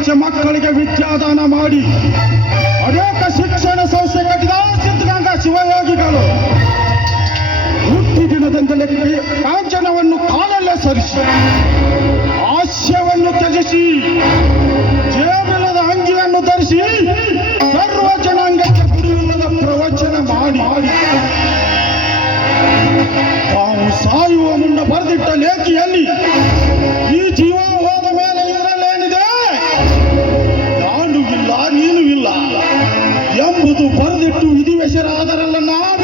ಲಕ್ಷ ಮಕ್ಕಳಿಗೆ ವಿದ್ಯಾದಾನ ಮಾಡಿ ಅನೇಕ ಶಿಕ್ಷಣ ಸಂಸ್ಥೆ ಕಟ್ಟಿದ ಸಿದ್ಧಗಂಗಾ ಶಿವಯೋಗಿಗಳು ಹುಟ್ಟಿ ದಿನದಿಂದಲೇ ಕಾಂಚನವನ್ನು ಕಾಲಲ್ಲೇ ಸರಿಸಿ ಹಾಸ್ಯವನ್ನು ತ್ಯಜಿಸಿ ಜೇಬಿಲ್ಲದ ಅಂಗಿಯನ್ನು ಧರಿಸಿ ಸರ್ವ ಜನಾಂಗಕ್ಕೆ ಗುರುವಿಲ್ಲದ ಪ್ರವಚನ ಮಾಡಿ ತಾವು ಸಾಯುವ ಮುನ್ನ ಬರೆದಿಟ್ಟ ಲೇಖಿಯಲ್ಲಿ ಈ ಜೀವ ಹೋದ ಮೇಲೆ ಇದರಲ್ಲೇನಿದೆ, ನಾನು ಇಲ್ಲ ನೀನು ಇಲ್ಲ ಎಂಬುದು ಬರೆದಿಟ್ಟು ವಿಧಿವಶರಾದರಲ್ಲ ನಾವು